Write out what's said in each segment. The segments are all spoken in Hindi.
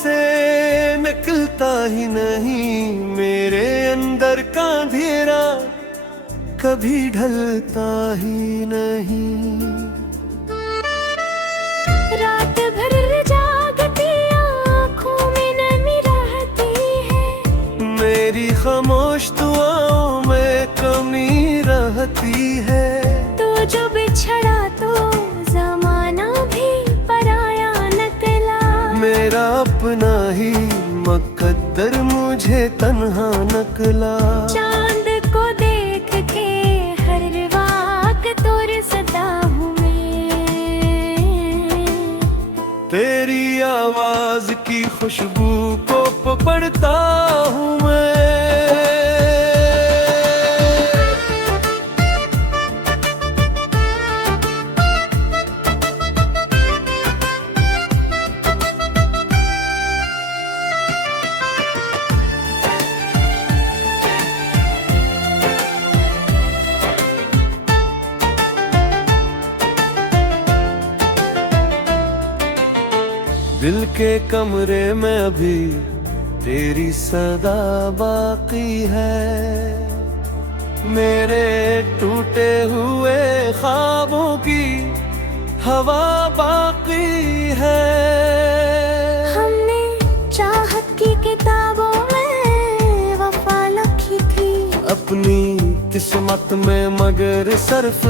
से निकलता ही नहीं, मेरे अंदर का अंधेरा कभी ढलता ही नहीं। रात भर जागती आँखों में नमी रहती है, मेरी खामोश दुआओं में कमी रहती है। तो जो बिछड़ा तो जमाना भी पराया निकला, मेरा अपना ही मुकद्दर मुझे तन्हा नकला। चांद को देख के हर वक्त तोर सदा हूँ मैं, तेरी आवाज की खुशबू को पकड़ता हूँ मैं। दिल के कमरे में अभी तेरी सदा बाकी है, मेरे टूटे हुए ख्वाबों की हवा बाकी है। हमने चाहत की किताबों में वफा लिखी थी, अपनी किस्मत में मगर सिर्फ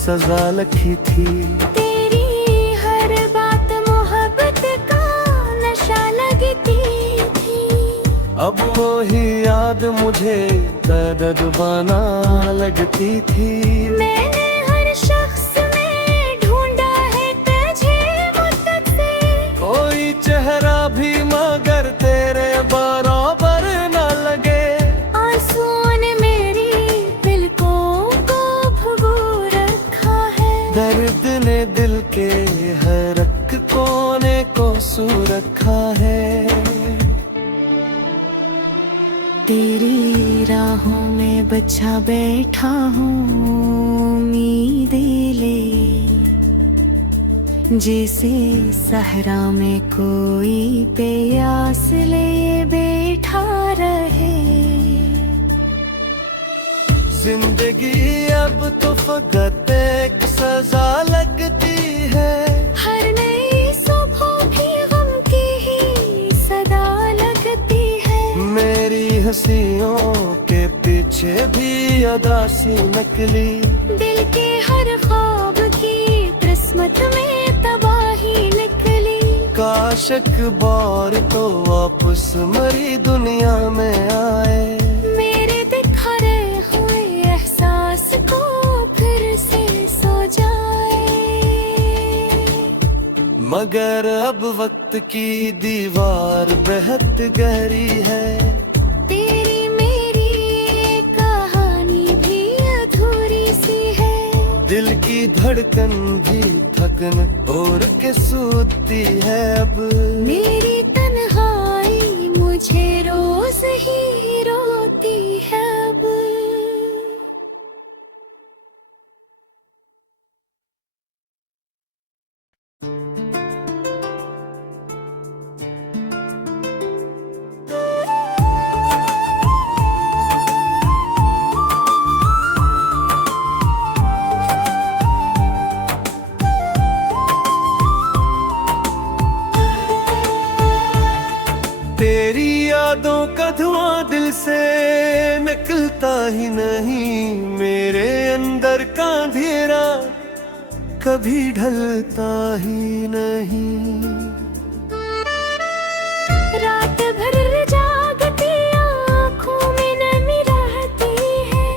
सजा लिखी थी। तेरी हर बात मोहब्बत का नशा लगती थी, अब वही याद मुझे दर्द बना लगती थी। मैंने हर शख्स में ढूंढा है तुझे मुद्दत से, कोई चेहरा भी मगर तेरे बराबर न लगे। आंसुओं ने मेरी पलकों को भुगो रखा है, दर्द ने दिल के हर एक कोने को सू रखा है। तेरी राहों में बचा बैठा हूँ उम्मीदें ले, जैसे सहरा में कोई प्यास ले बैठा रहे। जिंदगी अब तो फकत एक सजा लगती है, हर नई सुबह भी गम की ही सदा लगती है। मेरी हंसियों के पीछे भी अदासी निकली। दिल के हर ख्वाब की किस्मत में तबाही निकली, काश एक बार तो वापस मरी दुनिया में आए। मेरे दिखारे हुए एहसास को फिर से सो जाए। मगर अब वक्त की दीवार बेहद गहरी है, तेरी मेरी कहानी भी अधूरी सी है। दिल की धड़कन भी थकन और के सूती है। अब मेरी तन्हाई मुझे रोज ही रोती है अब। तेरी यादों का धुआं दिल से निकलता ही नहीं, मेरे अंदर का अंधेरा कभी ढलता ही नहीं। रात भर जागती आँखों में नमी रहती है,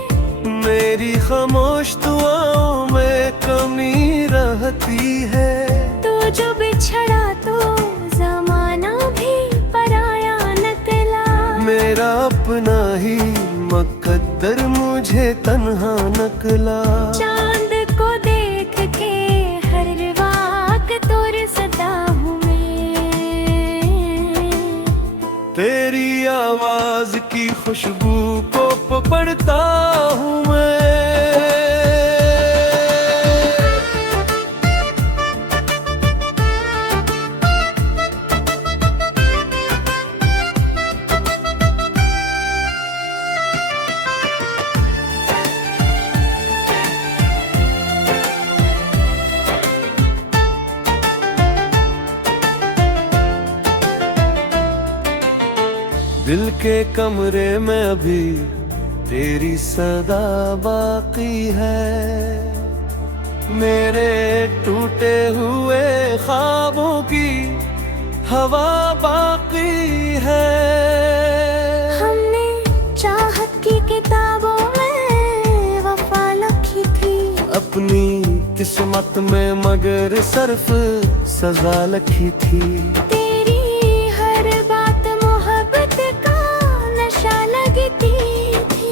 मेरी खामोश दुआओं में कमी रहती है। तो जो बिछड़ा तो जमाना भी पराया निकला, मेरा अपना ही मुकद्दर मुझे तन्हा नकला। चांद को देख के हर वक्त तोर सदा हूँ मैं, तेरी आवाज की खुशबू को पकड़ता हूँ मैं। दिल के कमरे में अभी तेरी सदा बाकी है, मेरे टूटे हुए ख्वाबों की हवा बाकी है। हमने चाहत की किताबों में वफा लिखी थी, अपनी किस्मत में मगर सिर्फ सजा लिखी थी। तेरी हर बात मोहब्बत का नशा लगती थी,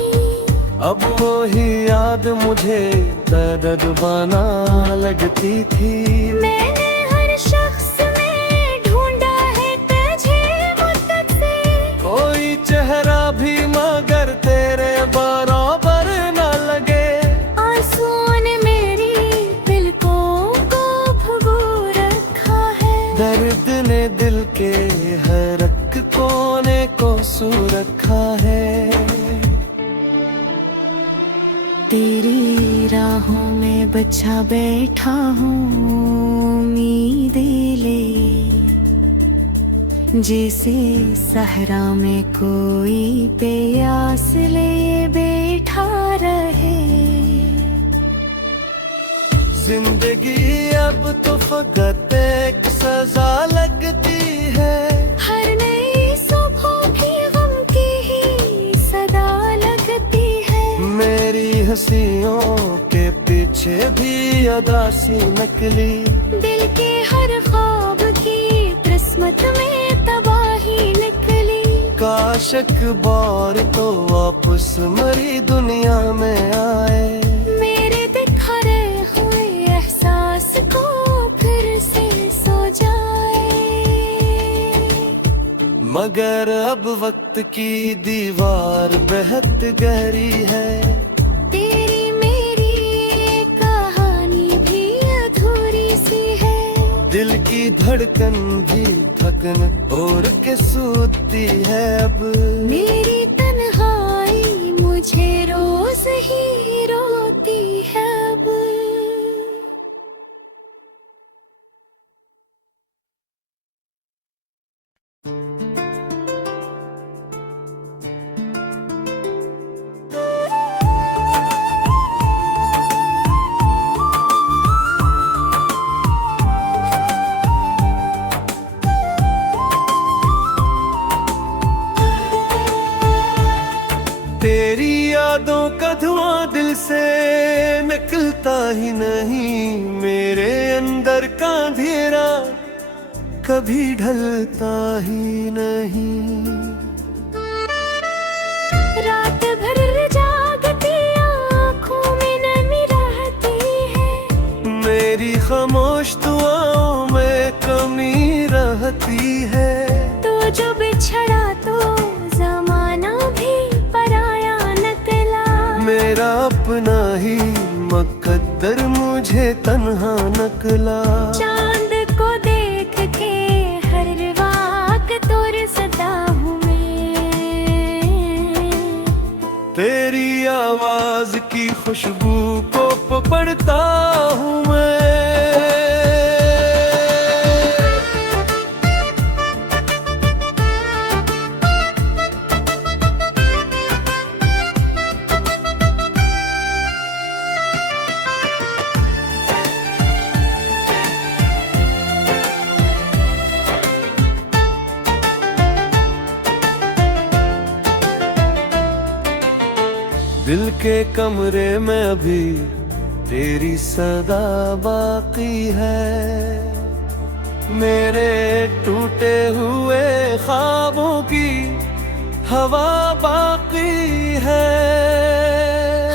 अब वही याद मुझे दर्द बना लगती थी। मैंने हर शख्स में ढूंढा है तुझे मुद्दत से, कोई चेहरा भी मगर तेरे बराबर न लगे। आंसुओं ने मेरी पलकों को भिगो रखा है, दर्द ने दिल के हर एक कोने को सू रखा है। तेरी राहों में बचा बैठा हूँ उम्मीदें ले, जैसे सहरा में कोई प्यास ले बैठा रहे। जिंदगी अब तो फकत एक सजा लगती है, हर नई सुबह भी गम की ही सदा लगती है, मेरी हंसियों के पीछे भी अदासी नकली। दिल के हर ख्वाब की किस्मत में तबाही निकली। काश एक बार तो वापस मरी दुनिया में आए, मेरे दिखारे हुए एहसास को फिर से सो जाए। मगर अब वक्त की दीवार बेहद गहरी है, तेरी मेरी ये कहानी भी अधूरी सी है, दिल की धड़कन भी थकन और के सूती है। अब मेरी तन्हाई मुझे रोज ही रोती है अब। तेरी यादों का धुआं दिल से निकलता ही नहीं, मेरे अंदर का अंधेरा कभी ढलता ही नहीं। रात भर जागती आँखों में नमी रहती है, मेरी खामोश दुआओं में कमी रहती है। तो जो बिछड़ा तो जमाना भी पराया निकला, मेरा अपना ही मुकद्दर मुझे तन्हा नकला। चांद को देख के हर वाक तुर सदा हूँ मैं, तेरी आवाज की खुशबू को पकड़ता हूँ मैं। दिल के कमरे में अभी तेरी सदा बाकी है, मेरे टूटे हुए ख्वाबों की हवा बाकी है।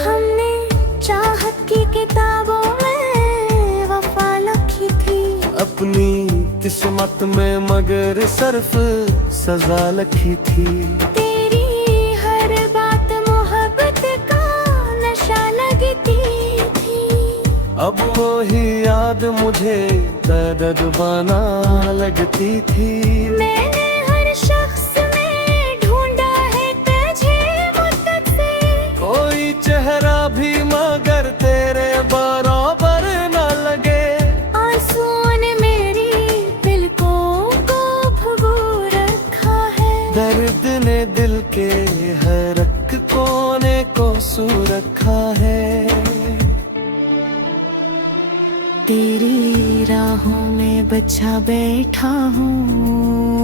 हमने चाहत की किताबों में वफा लिखी थी, अपनी किस्मत में मगर सिर्फ सजा लिखी थी। तेरी हर बात मोहब्बत का नशा लगती थी, अब वही याद मुझे दर्द बना लगती थी। मैंने हर शख्स में ढूंढा है तुझे मुद्दत से, कोई चेहरा भी मगर तेरे बराबर न लगे। आंसुओं ने मेरी पलकों को भिगो रखा है, दर्द ने दिल तेरी राहों में बचा बैठा हूँ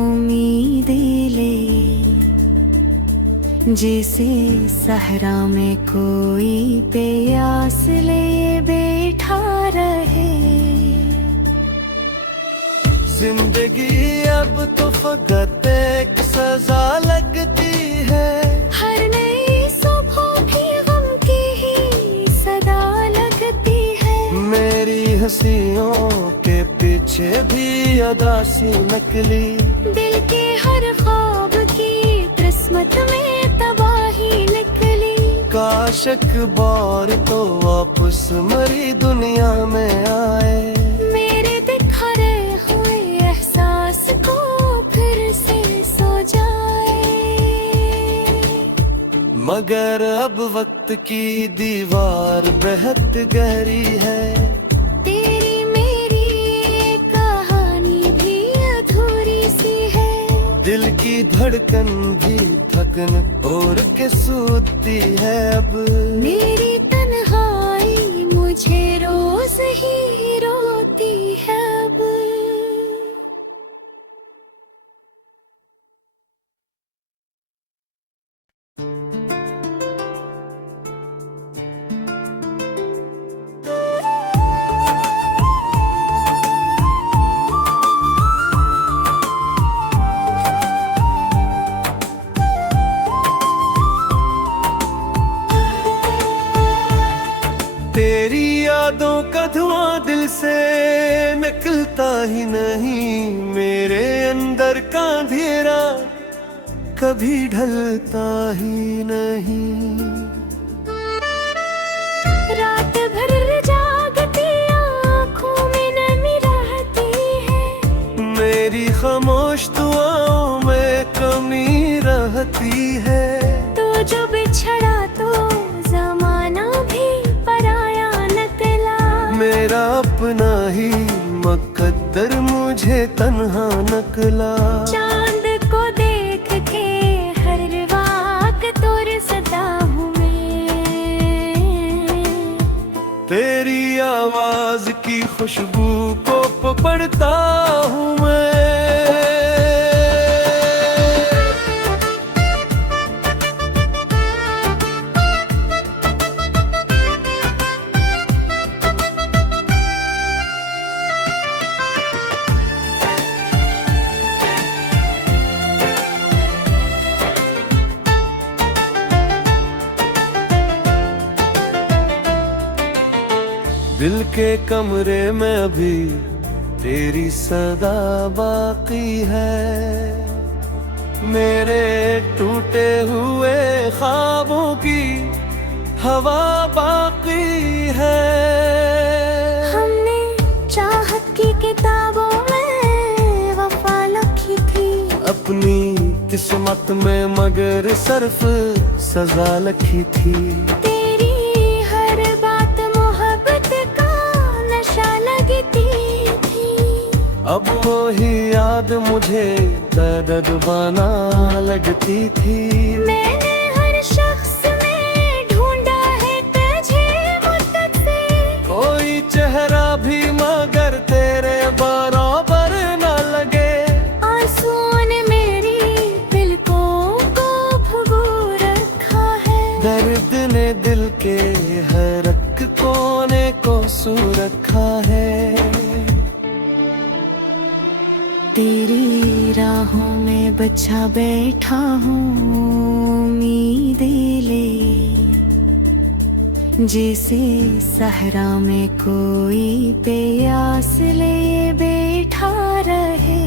उम्मीदें ले, जैसे सहरा में कोई प्यास ले बैठा रहे। जिंदगी अब तो फकत एक सजा लगती है, हर नई सुबह भी गम की ही सदा लगती है। मेरी हंसियों के पीछे भी अदा सी नकली, दिल के हर ख्वाब की किस्मत में तबाही निकली। काश अखबार तो वापस मरी दुनिया में आए, मेरे दिखरे हुए एहसास को फिर से सो जाए। मगर अब वक्त की दीवार बेहद गहरी है, तेरी मेरी ये कहानी भी अधूरी सी है। दिल की धड़कन भी थकन और के सूती है अब। मेरी तन्हाई मुझे रोज ही रोती है अब। तेरी यादों का धुआं दिल से निकलता ही नहीं, मेरे अंदर का अंधेरा कभी ढलता ही नहीं। रात भर जागती आँखों में नमी रहती है, मेरी खामोश दुआओं में कमी रहती है। तो जो बिछड़ा तो जमाना भी पराया निकला। मेरा अपना ही मुकद्दर मुझे तन्हा नकला। चांद को देख के हर वक्त तोर सदा हूँ मैं, तेरी आवाज की खुशबू को पढ़ता हूँ मैं। दिल के कमरे में अभी तेरी सदा बाकी है, मेरे टूटे हुए ख्वाबों की हवा बाकी है। हमने चाहत की किताबों में वफा लिखी थी, अपनी किस्मत में मगर सिर्फ सजा लिखी थी। तेरी हर बात मोहब्बत का नशा लगती थी। अब वही याद मुझे दर्द बना लगती थी। मैंने हर शख्स में ढूंढा है तुझे मुद्दत से, कोई चेहरा भी मगर तेरे बराबर न लगे। आंसुओं ने मेरी पलकों को भगो रखा है, दर्द ने दिल के हर एक कोने को सू रखा है। तेरी राहों में बचा बैठा हूँ उम्मीदें ले, जैसे सहरा में कोई प्यास ले बैठा रहे।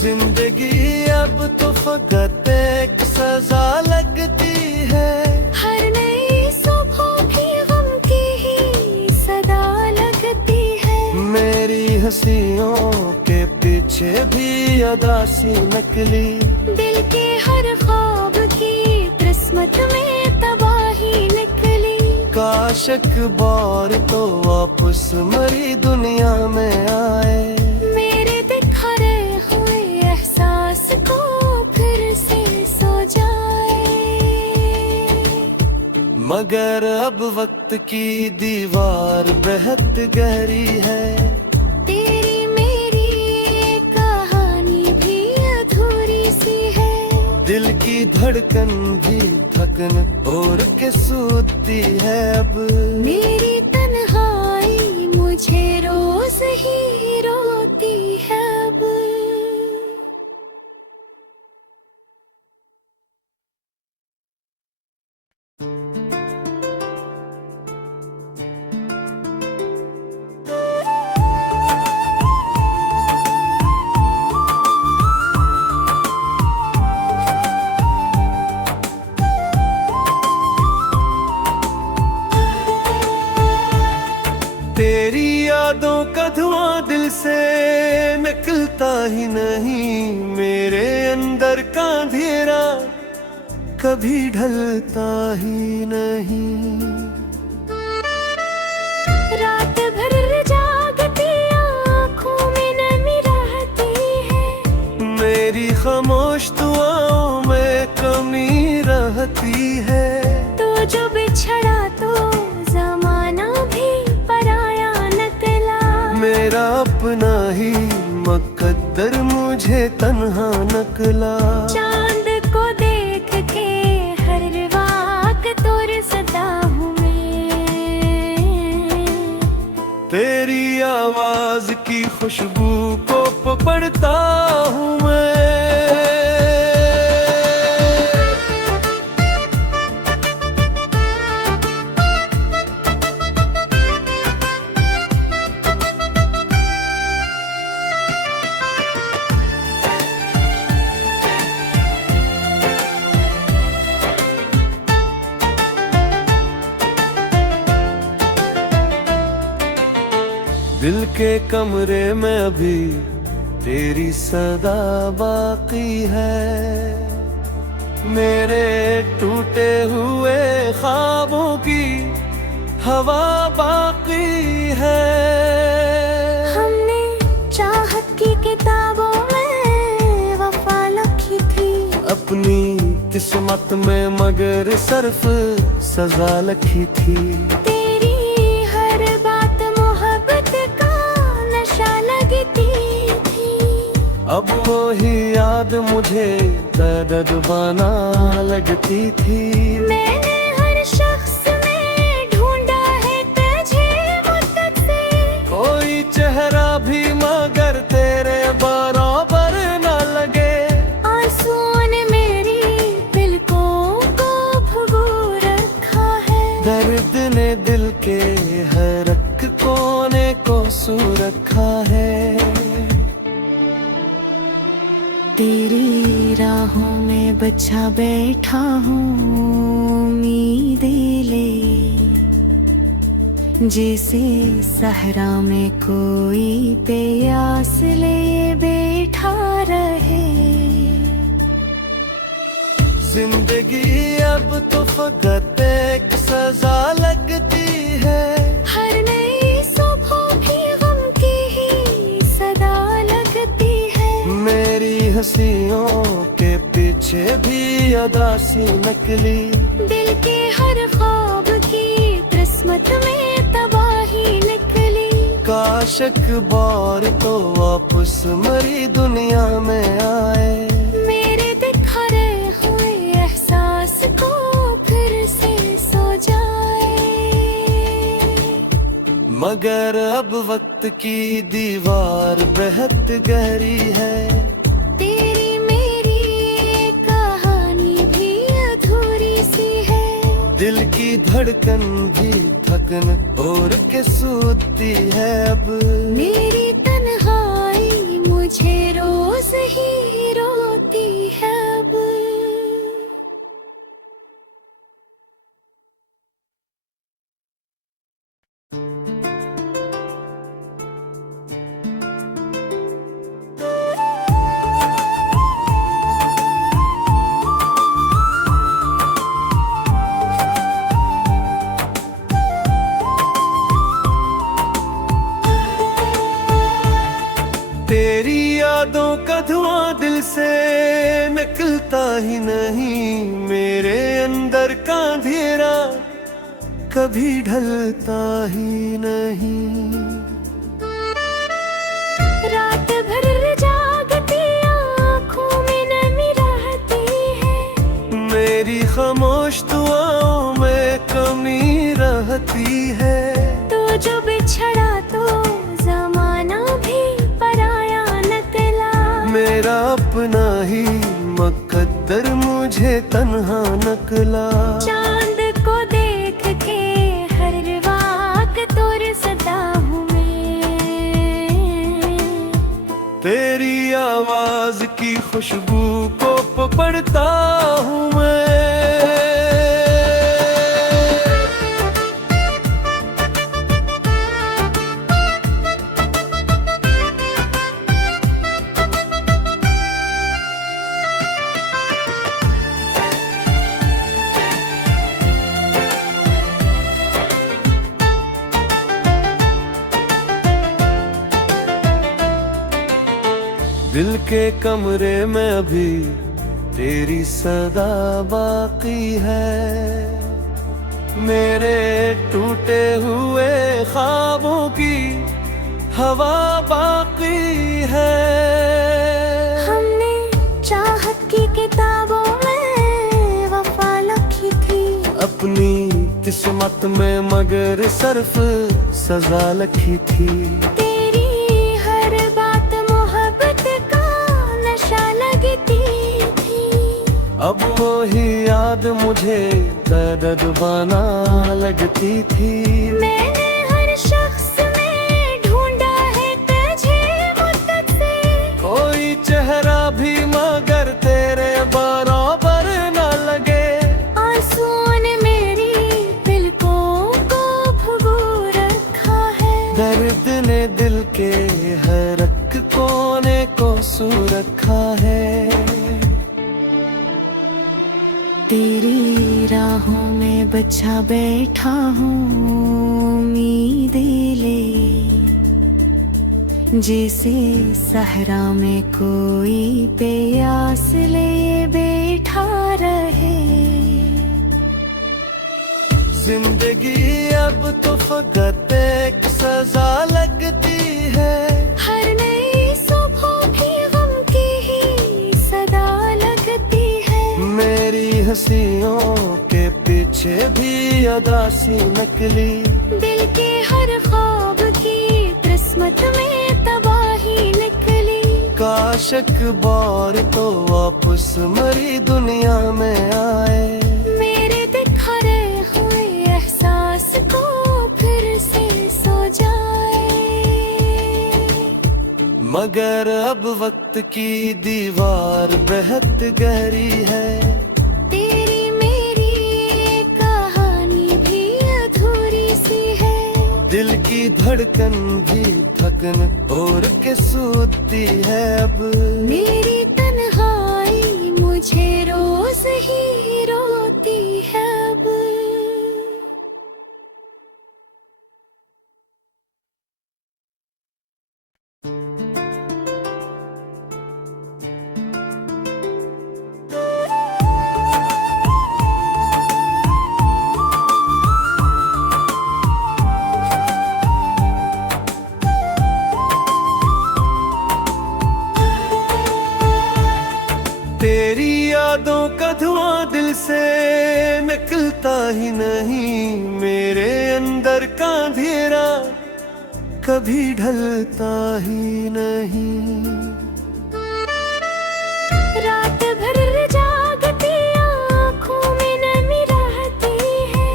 जिंदगी अब तो फकत एक सजा लगती है, हर नई सुबह भी गम की ही सदा लगती है। मेरी हंसियों के पीछे भी अदा सी नकली। दिल के हर ख्वाब की किस्मत में तबाही निकली। काश अखबार तो वापस मरी दुनिया में आए, मेरे दिखरे हुए एहसास को फिर से सो जाए। मगर अब वक्त की दीवार बेहद गहरी है। तेरी मेरी ये कहानी भी अधूरी सी है। दिल की धड़कन भी थकन और के सूती है अब। मेरी तन्हाई मुझे रोज ही रोती है अब। तेरी यादों का धुआं दिल से निकलता ही नहीं। मेरे अंदर का अंधेरा कभी ढलता ही नहीं। रात भर जागती आँखों में नमी रहती है। मेरी खामोश दुआओं में कमी रहती है। तो जो बिछड़ा तो जमाना भी पराया निकला। मेरा अपना ही मुकद्दर मुझे तन्हा नकला। चांद को देख के हर वाक तोर सदा हूँ मैं। तेरी आवाज की खुशबू को पकड़ता हूँ मैं। दिल के कमरे में अभी तेरी सदा बाकी है। मेरे टूटे हुए ख्वाबों की हवा बाकी है। हमने चाहत की किताबों में वफा लिखी थी। अपनी किस्मत में मगर सिर्फ सजा लिखी थी। तेरी हर बात मोहब्बत का नशा लगती थी। अब वही याद मुझे दर्द बना लगती थी। मैंने हर शख्स में ढूंढा है तुझे मुद्दत से। कोई चेहरा भी मगर तेरे बराबर न लगे। आंसुओं ने मेरी पलकों को भुगो रखा है। दर्द ने दिल के हर एक कोने को सू रखा है। तेरी राहों में बचा बैठा हूँ उम्मीदें ले। जैसे सहरा में कोई प्यास ले बैठा रहे। जिंदगी अब तो फकत एक सजा लगती है। हर नई सुबह भी गम की ही सदा लगती है। मेरी हंसियों के पीछे भी अदासी निकली। दिल के हर ख्वाब की किस्मत में तबाही निकली। काश एक बार तो वापस मरी दुनिया में आए। मेरे दिखरे हुए एहसास को फिर से सो जाए। मगर अब वक्त की दीवार बेहद गहरी है। तेरी मेरी ये कहानी भी अधूरी सी है। दिल की धड़कन भी थकन और के सूती है अब। मेरी तन्हाई मुझे रोज ही रोती है अब। तेरी यादों का धुआं दिल से निकलता ही नहीं। मेरे अंदर का अंधेरा कभी ढलता ही नहीं। रात भर जागती आँखों में नमी रहती है, मेरी खामोश दुआओं में कमी रहती है। तो जो बिछड़ा तो जमाना भी पराया निकला, मेरा अपना ही मुकद्दर मुझे तन्हा नकला। चांद को देख के हर वाक तोर सदा हूँ मैं, तेरी आवाज की खुशबू को पकड़ता हूँ मैं। दिल के कमरे में अभी तेरी सदा बाकी है, मेरे टूटे हुए ख्वाबों की हवा बाकी है। हमने चाहत की किताबों में वफा लिखी थी, अपनी किस्मत में मगर सिर्फ सजा लिखी थी। तेरी हर बात मोहब्बत का नशा लगती थी, अब वही याद मुझे दर्द बना लगती थी। मैंने हर शख्स में ढूंढा है तुझे मुद्दत से, कोई चेहरा भी मगर तेरे बराबर न लगे। आंसुओं ने मेरी पलकों को भिगो रखा है, दर्द ने दिल के हर एक कोने को सू रखा है। तेरी राहों में बचा बैठा हूँ उम्मीदें ले, जैसे सहरा में कोई प्यास ले बैठा रहे। जिंदगी अब तो फकत एक सजा लगती है, हर नई सुबह भी गम की ही सदा लगती है, मेरी हंसियों के पीछे भी अदासी नकली। दिल के हर ख्वाब की किस्मत में तबाही निकली। काश एक बार तो वापस मरी दुनिया में आए, मेरे दिखारे हुए एहसास को फिर से सो जाए, मगर अब वक्त की दीवार बेहद गहरी है। तेरी मेरी ये कहानी भी अधूरी सी है, दिल की धड़कन भी थकन और के सूती है अब। मेरी तन्हाई मुझे रोज ही रोती है अब। तेरी यादों का धुआं दिल से निकलता ही नहीं, मेरे अंदर का अंधेरा कभी ढलता ही नहीं। रात भर जागती आँखों में नमी रहती है,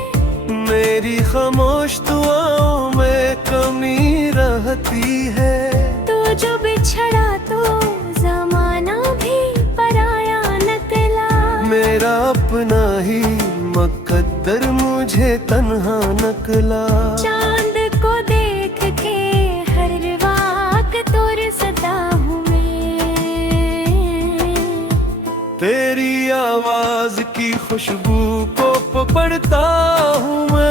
मेरी खामोश दुआओं में कमी रहती है। तो जो बिछड़ा तो जमाना भी पराया निकला, मेरा अपना ही मुकद्दर मुझे तन्हा नकला। चांद को देख के हर वाक तोर सदा हूँ मैं, तेरी आवाज की खुशबू को पकड़ता हूँ मैं।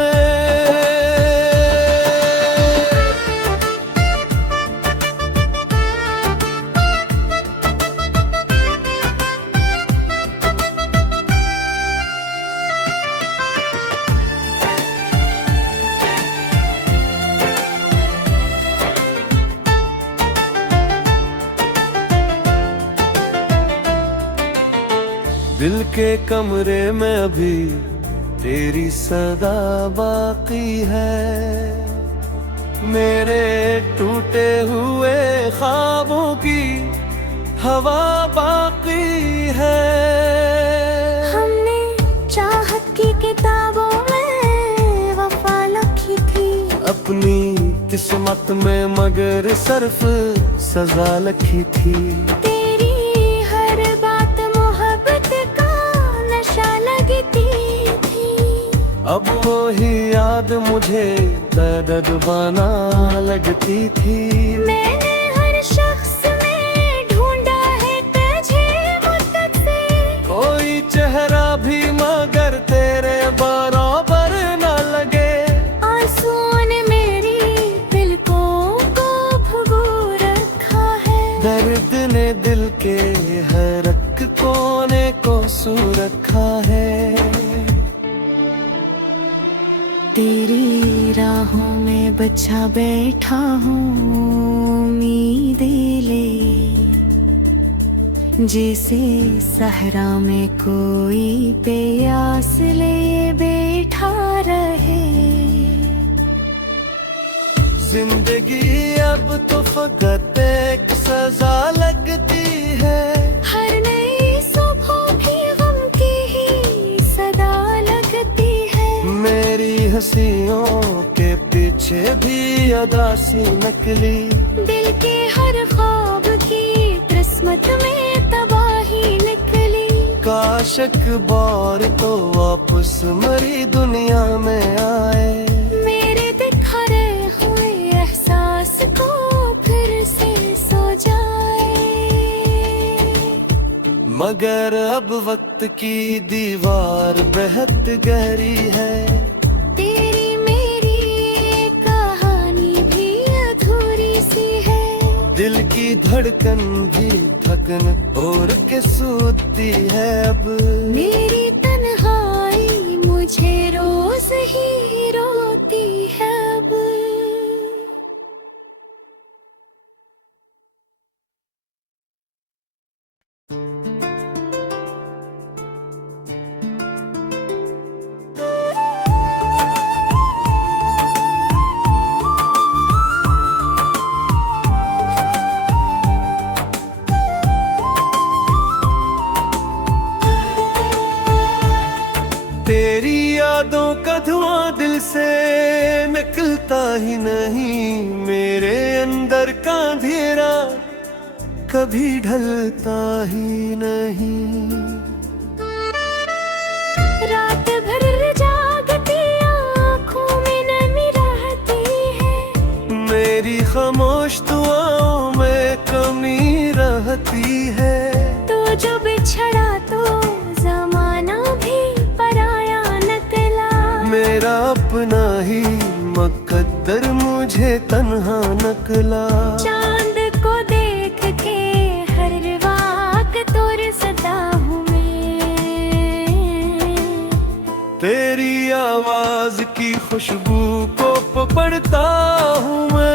के कमरे में अभी तेरी सदा बाकी है, मेरे टूटे हुए ख्वाबों की हवा बाकी है। हमने चाहत की किताबों में वफा लिखी थी, अपनी किस्मत में मगर सिर्फ सजा लिखी थी। तेरी हर बात मोहब्बत का नशा लगती थी, अब वही याद मुझे दर्द बना लगती थी। मैंने हर शख्स में ढूंढा है तुझे मुद्दत से, कोई चेहरा भी मगर तेरे बराबर न लगे। आंसुओं ने मेरी पलकों को भिगो रखा है, दर्द ने दिल के हर एक कोने को सू रखा है। तेरी राहों में बचा बैठा हूँ उम्मीदें ले, जैसे सहरा में कोई प्यास ले बैठा रहे। जिंदगी अब तो फकत एक सजा लगती है, हर नई सुबह भी गम की ही सदा लगती है, मेरी हंसियों के पीछे भी अदासी नकली। दिल के हर ख्वाब की किस्मत में तबाही निकली। काश एक बार तो वापस मरी दुनिया में आए, मेरे दिखारे हुए एहसास को फिर से सो जाए। मगर अब वक्त की दीवार बेहद गहरी है, तेरी मेरी ये कहानी भी अधूरी सी है, दिल की धड़कन भी थकन और के सूती है। अब मेरी तन्हाई मुझे रोज ही रोती है अब। तेरी यादों का धुआं दिल से निकलता ही नहीं, मेरे अंदर का अंधेरा कभी ढलता ही नहीं। रात भर जागती आँखों में नमी रहती है, मेरी खामोश दुआओं में कमी रहती है। तो जो बिछड़ा तो जमाना भी पराया निकला, मेरा अपना ही मुकद्दर मुझे तन्हा नकला। चांद को देख के हर वाक तोर सदा हूँ मैं, तेरी आवाज की खुशबू को पकड़ता हूँ मैं।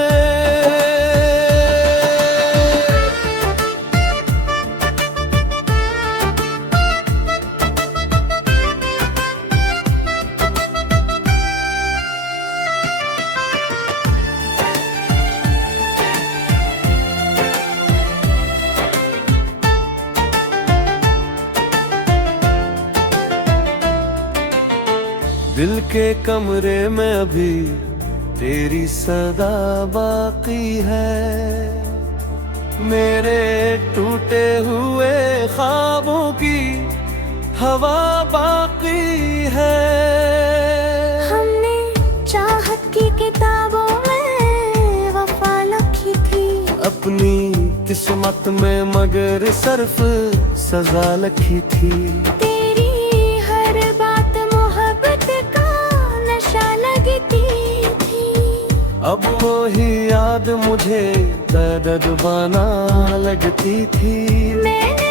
दिल के कमरे में अभी तेरी सदा बाकी है, मेरे टूटे हुए ख्वाबों की हवा बाकी है। हमने चाहत की किताबों में वफा लिखी थी, अपनी किस्मत में मगर सिर्फ सजा लिखी थी। तेरी हर बात मोहब्बत का नशा लगती थी, अब वही याद मुझे दर्द बना लगती थी। मैंने